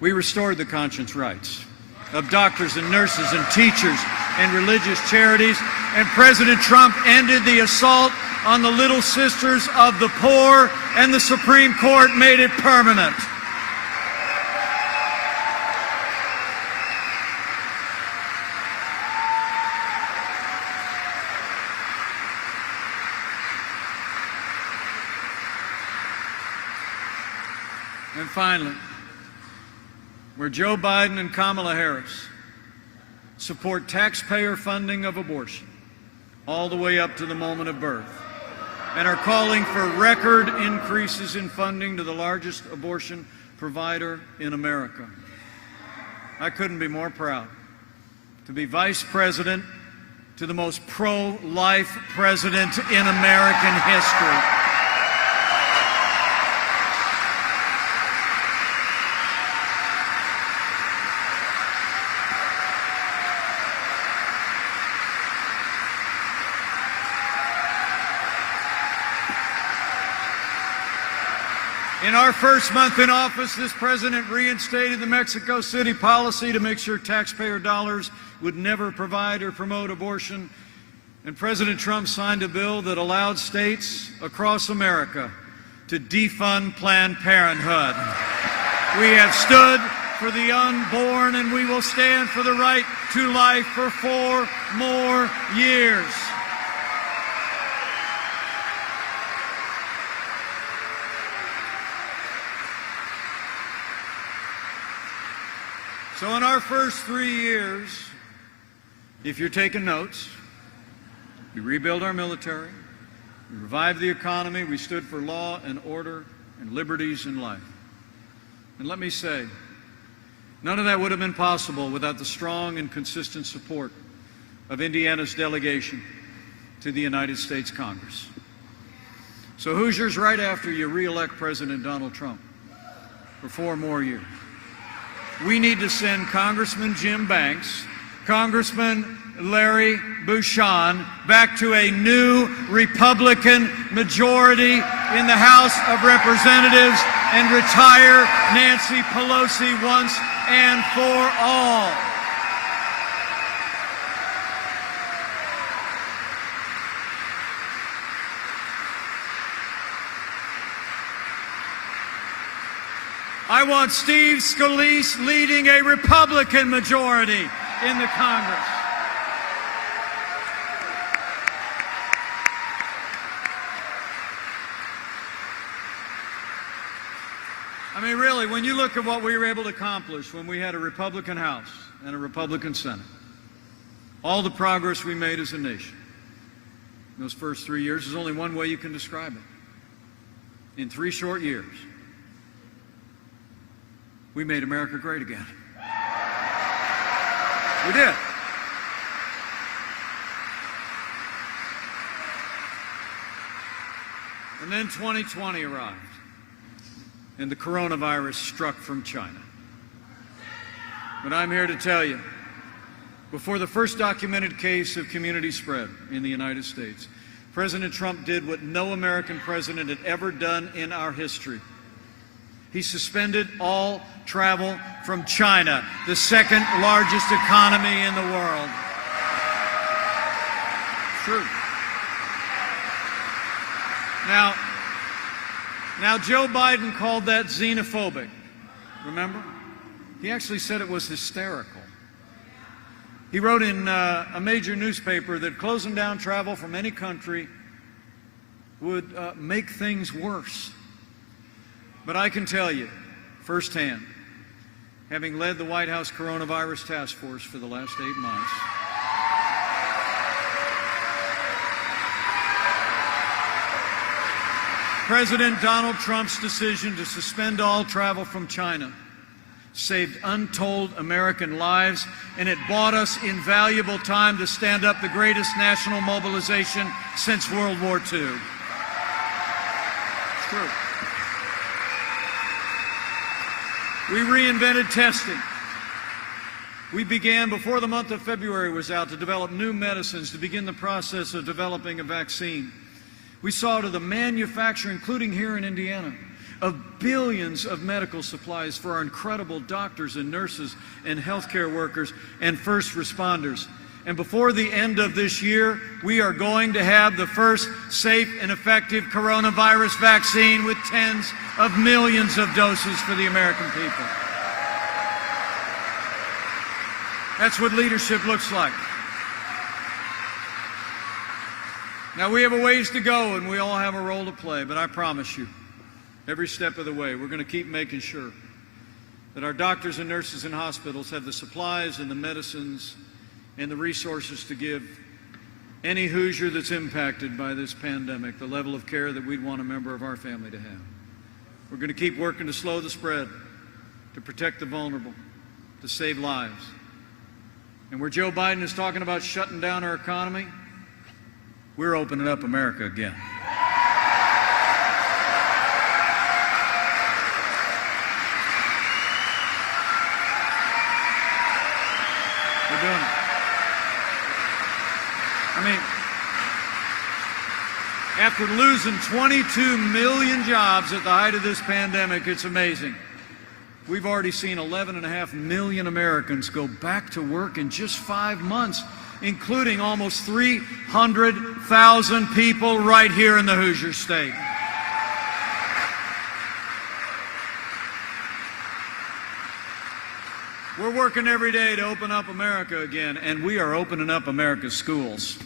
we restored the conscience rights of doctors and nurses and teachers and religious charities, and President Trump ended the assault on the Little Sisters of the Poor, and the Supreme Court made it permanent. And finally, where Joe Biden and Kamala Harris support taxpayer funding of abortion all the way up to the moment of birth, and are calling for record increases in funding to the largest abortion provider in America, I couldn't be more proud to be Vice President to the most pro-life president in American history. In our first month in office, this president reinstated the Mexico City policy to make sure taxpayer dollars would never provide or promote abortion. And President Trump signed a bill that allowed states across America to defund Planned Parenthood. We have stood for the unborn, and we will stand for the right to life for 4 more years. So in our first 3 years, if you're taking notes, we rebuilt our military, we revived the economy, we stood for law and order and liberties in life. And let me say, none of that would have been possible without the strong and consistent support of Indiana's delegation to the United States Congress. So Hoosiers, right after you re-elect President Donald Trump for 4 more years, we need to send Congressman Jim Banks, Congressman Larry Bucshon back to a new Republican majority in the House of Representatives and retire Nancy Pelosi once and for all. I want Steve Scalise leading a Republican majority in the Congress. I mean, really, when you look at what we were able to accomplish when we had a Republican House and a Republican Senate, all the progress we made as a nation in those first 3 years, there's only one way you can describe it. In 3 short years, we made America great again. We did. And then 2020 arrived, and the coronavirus struck from China. But I'm here to tell you, before the first documented case of community spread in the United States, President Trump did what no American president had ever done in our history. He suspended all travel from China, the second largest economy in the world. True. Now Joe Biden called that xenophobic. Remember? He actually said it was hysterical. He wrote in a major newspaper that closing down travel from any country would make things worse. But I can tell you firsthand, having led the White House Coronavirus Task Force for the last 8 months, President Donald Trump's decision to suspend all travel from China saved untold American lives, and it bought us invaluable time to stand up the greatest national mobilization since World War II. It's true. We reinvented testing. We began, before the month of February was out, to develop new medicines, to begin the process of developing a vaccine. We saw to the manufacture, including here in Indiana, of billions of medical supplies for our incredible doctors and nurses and healthcare workers and first responders. And before the end of this year, we are going to have the first safe and effective coronavirus vaccine with tens of millions of doses for the American people. That's what leadership looks like. Now, we have a ways to go, and we all have a role to play, but I promise you, every step of the way, we're going to keep making sure that our doctors and nurses in hospitals have the supplies and the medicines and the resources to give any Hoosier that's impacted by this pandemic the level of care that we'd want a member of our family to have. We're going to keep working to slow the spread, to protect the vulnerable, to save lives. And where Joe Biden is talking about shutting down our economy, we're opening up America again. We're doing it. I mean, after losing 22 million jobs at the height of this pandemic, it's amazing. We've already seen 11.5 million Americans go back to work in just 5 months, including almost 300,000 people right here in the Hoosier State. We're working every day to open up America again, and we are opening up America's schools.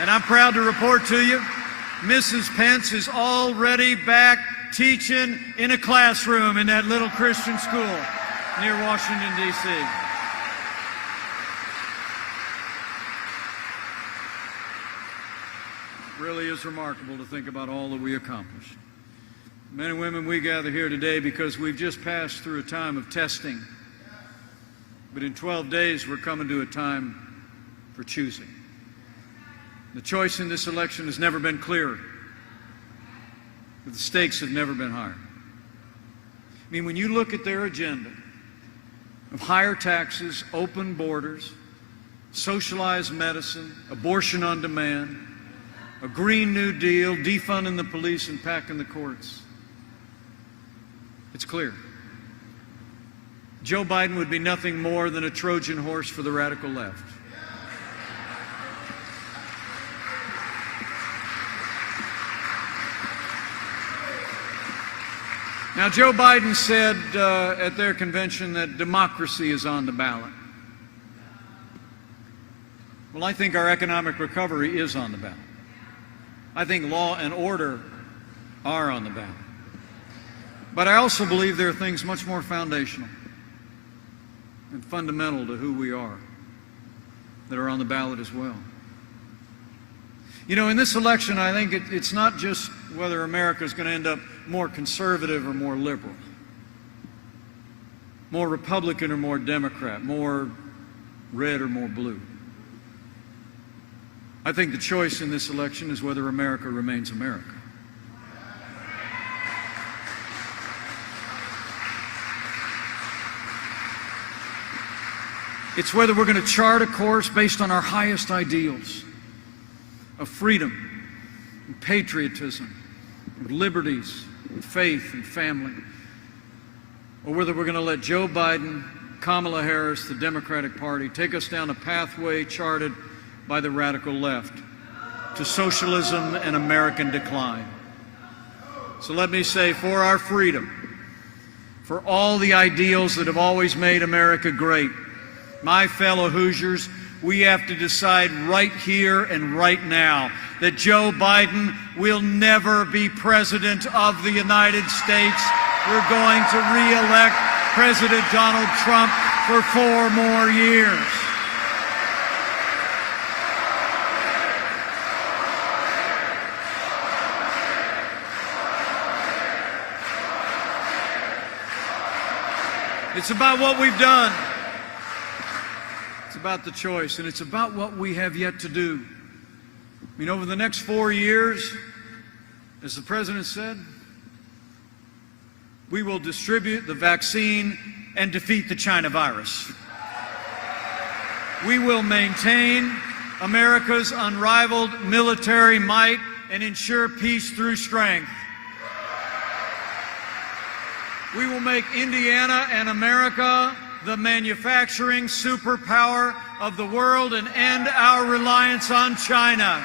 And I'm proud to report to you, Mrs. Pence is already back teaching in a classroom in that little Christian school near Washington, D.C. It really is remarkable to think about all that we accomplished. Men and women, we gather here today because we've just passed through a time of testing. But in 12 days, we're coming to a time for choosing. The choice in this election has never been clearer, but the stakes have never been higher. I mean, when you look at their agenda of higher taxes, open borders, socialized medicine, abortion on demand, a Green New Deal, defunding the police and packing the courts. It's clear. Joe Biden would be nothing more than a Trojan horse for the radical left. Now, Joe Biden said at their convention that democracy is on the ballot. Well, I think our economic recovery is on the ballot. I think law and order are on the ballot. But I also believe there are things much more foundational and fundamental to who we are that are on the ballot as well. You know, in this election, I think it's not just whether America is going to end up more conservative or more liberal, more Republican or more Democrat, more red or more blue. I think the choice in this election is whether America remains America. It's whether we're going to chart a course based on our highest ideals of freedom and patriotism, and liberties, and faith and family, or whether we're going to let Joe Biden, Kamala Harris, the Democratic Party, take us down a pathway charted by the radical left to socialism and American decline. So let me say, for our freedom, for all the ideals that have always made America great, my fellow Hoosiers, we have to decide right here and right now that Joe Biden will never be President of the United States. We're going to re-elect President Donald Trump for 4 more years. It's about what we've done. It's about the choice, and it's about what we have yet to do. I mean, over the next 4 years, as the President said, we will distribute the vaccine and defeat the China virus. We will maintain America's unrivaled military might and ensure peace through strength. We will make Indiana and America the manufacturing superpower of the world and end our reliance on China.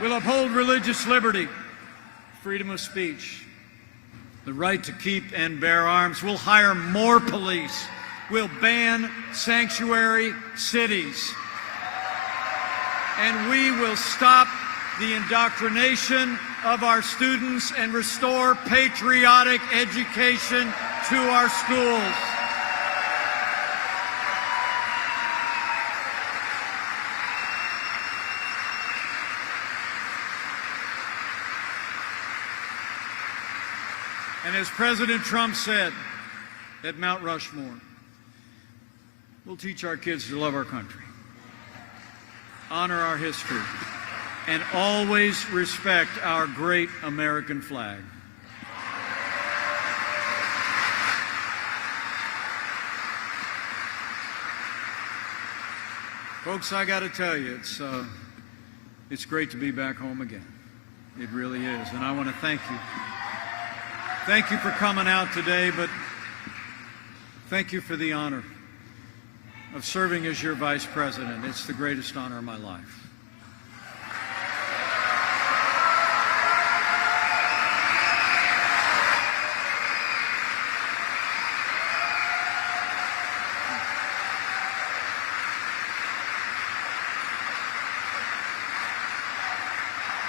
We'll uphold religious liberty, freedom of speech, the right to keep and bear arms. We'll hire more police. We'll ban sanctuary cities. And we will stop the indoctrination of our students and restore patriotic education to our schools. And as President Trump said at Mount Rushmore, we'll teach our kids to love our country, honor our history, and always respect our great American flag. Folks, I got to tell you, it's great to be back home again. It really is, and I want to thank you. Thank you for coming out today, but thank you for the honor of serving as your vice president. It's the greatest honor of my life.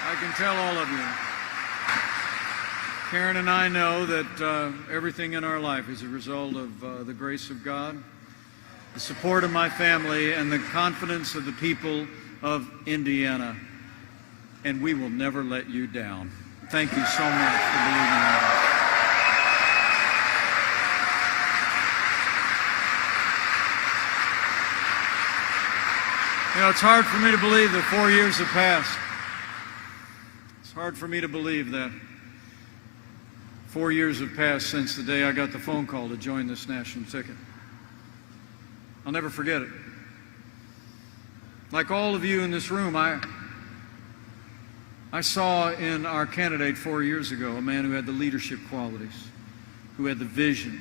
I can tell all of you, Karen and I know that everything in our life is a result of the grace of God, the support of my family, and the confidence of the people of Indiana. And we will never let you down. Thank you so much for believing in us. You know, it's hard for me to believe that 4 years have passed. It's hard for me to believe that 4 years have passed since the day I got the phone call to join this national ticket. I'll never forget it. Like all of you in this room, I saw in our candidate 4 years ago a man who had the leadership qualities, who had the vision,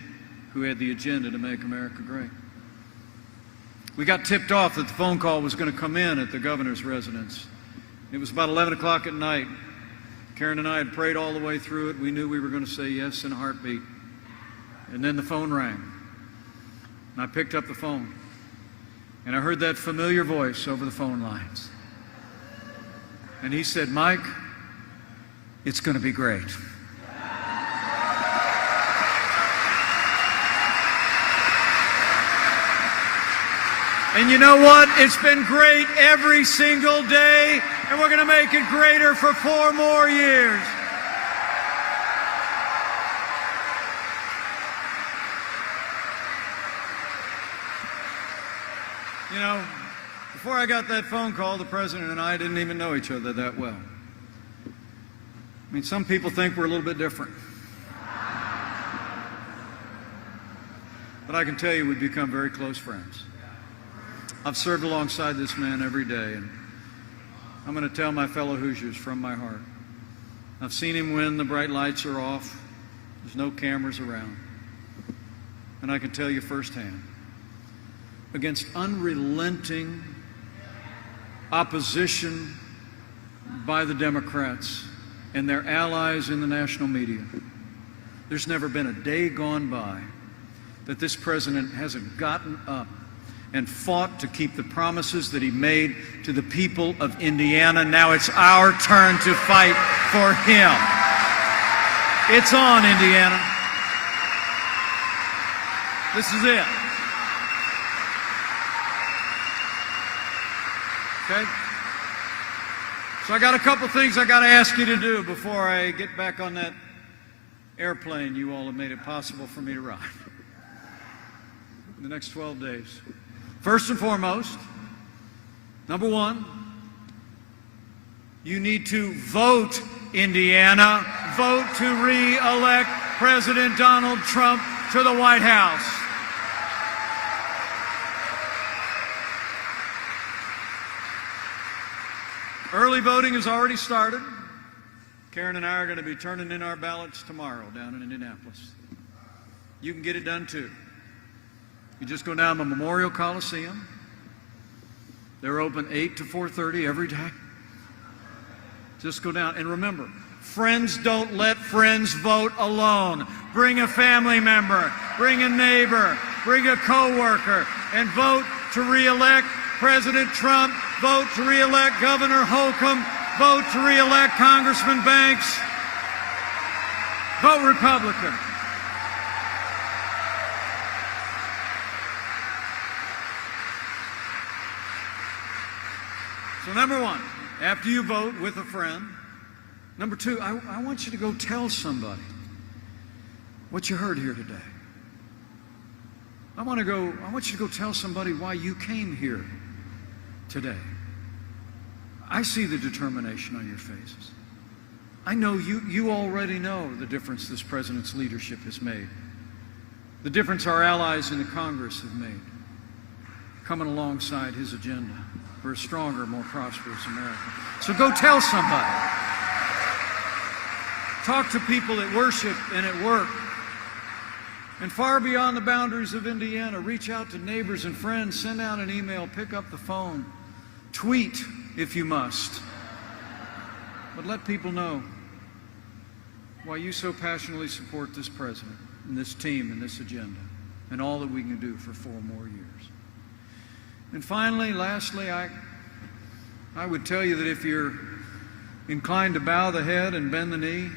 who had the agenda to make America great. We got tipped off that the phone call was going to come in at the governor's residence. It was about 11 o'clock at night. Karen and I had prayed all the way through it. We knew we were going to say yes in a heartbeat. And then the phone rang. And I picked up the phone. And I heard that familiar voice over the phone lines. And he said, "Mike, it's going to be great." And you know what? It's been great every single day, and we're going to make it greater for 4 more years. You know, before I got that phone call, the president and I didn't even know each other that well. I mean, some people think we're a little bit different. But I can tell you we've become very close friends. I've served alongside this man every day, and I'm going to tell my fellow Hoosiers from my heart. I've seen him when the bright lights are off, there's no cameras around. And I can tell you firsthand, against unrelenting opposition by the Democrats and their allies in the national media, there's never been a day gone by that this president hasn't gotten up and fought to keep the promises that he made to the people of Indiana. Now it's our turn to fight for him. It's on, Indiana. This is it. Okay? So I got a couple things I got to ask you to do before I get back on that airplane you all have made it possible for me to ride in the next 12 days. First and foremost, number one, you need to vote, Indiana. Vote to re-elect President Donald Trump to the White House. Early voting has already started. Karen and I are going to be turning in our ballots tomorrow down in Indianapolis. You can get it done too. You just go down to Memorial Coliseum. They're open 8 to 4:30 every day. Just go down. And remember, friends don't let friends vote alone. Bring a family member, bring a neighbor, bring a coworker, and vote to re-elect President Trump, vote to re-elect Governor Holcomb, vote to re-elect Congressman Banks. Vote Republican. So number one, after you vote with a friend, number two, I want you to go tell somebody what you heard here today. I want you to go tell somebody why you came here today. I see the determination on your faces. I know you already know the difference this president's leadership has made, the difference our allies in the Congress have made, coming alongside his agenda for a stronger, more prosperous America. So go tell somebody. Talk to people at worship and at work. And far beyond the boundaries of Indiana, reach out to neighbors and friends, send out an email, pick up the phone, tweet if you must. But let people know why you so passionately support this president and this team and this agenda and all that we can do for 4 more years. And finally, lastly, I would tell you that if you're inclined to bow the head and bend the knee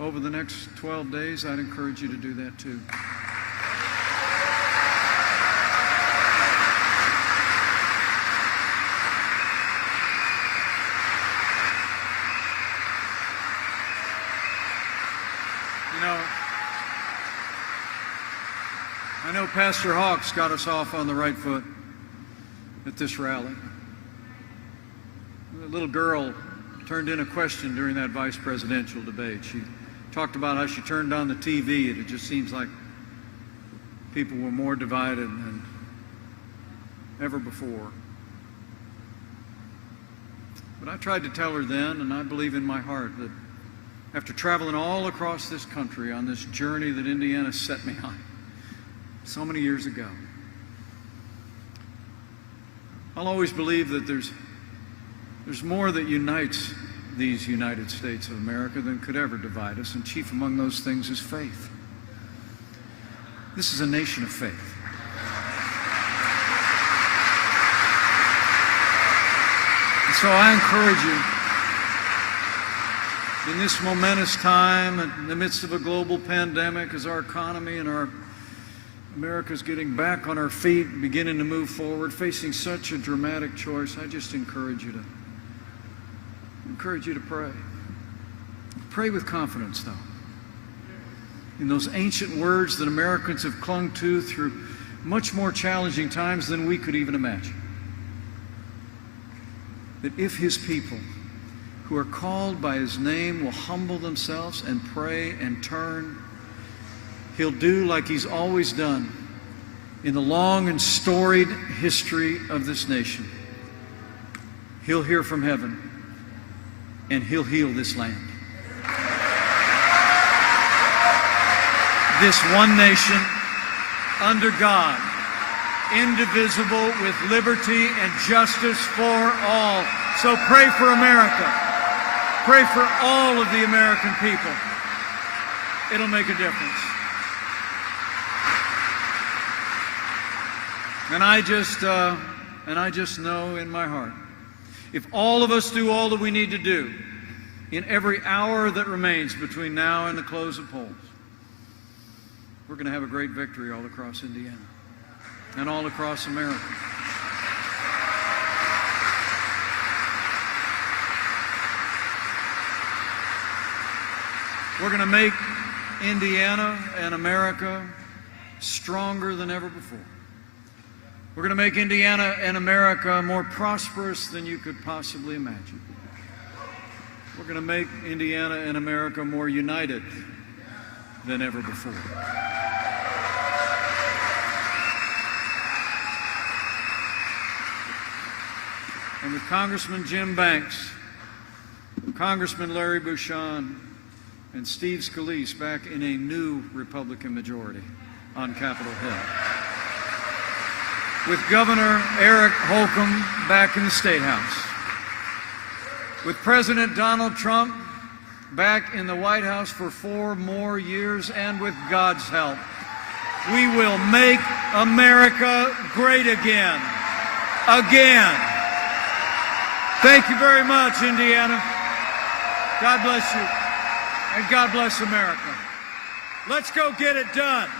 over the next 12 days, I'd encourage you to do that too. You know, I know Pastor Hawks got us off on the right foot at this rally. little girl turned in a question during that vice presidential debate. She talked about how she turned on the TV and it just seems like people were more divided than ever before. But I tried to tell her then, and I believe in my heart, that after traveling all across this country on this journey that Indiana set me on so many years ago, I'll always believe that there's more that unites these United States of America than could ever divide us, and chief among those things is faith. This is a nation of faith. And so I encourage you, in this momentous time, in the midst of a global pandemic, as our economy and our America's getting back on our feet, beginning to move forward, facing such a dramatic choice, I just encourage you to pray. Pray with confidence, though. In those ancient words that Americans have clung to through much more challenging times than we could even imagine. That if His people who are called by His name will humble themselves and pray and turn, He'll do like He's always done in the long and storied history of this nation. He'll hear from heaven and He'll heal this land. This one nation, under God, indivisible, with liberty and justice for all. So pray for America. Pray for all of the American people. It'll make a difference. And I just know in my heart, if all of us do all that we need to do in every hour that remains between now and the close of polls, we're going to have a great victory all across Indiana and all across America. We're going to make Indiana and America stronger than ever before. We're going to make Indiana and America more prosperous than you could possibly imagine. We're going to make Indiana and America more united than ever before. And with Congressman Jim Banks, Congressman Larry Bucshon, and Steve Scalise back in a new Republican majority on Capitol Hill. With Governor Eric Holcomb back in the State House. With President Donald Trump back in the White House for 4 more years, and with God's help, we will make America great again. Again. Thank you very much, Indiana. God bless you, and God bless America. Let's go get it done.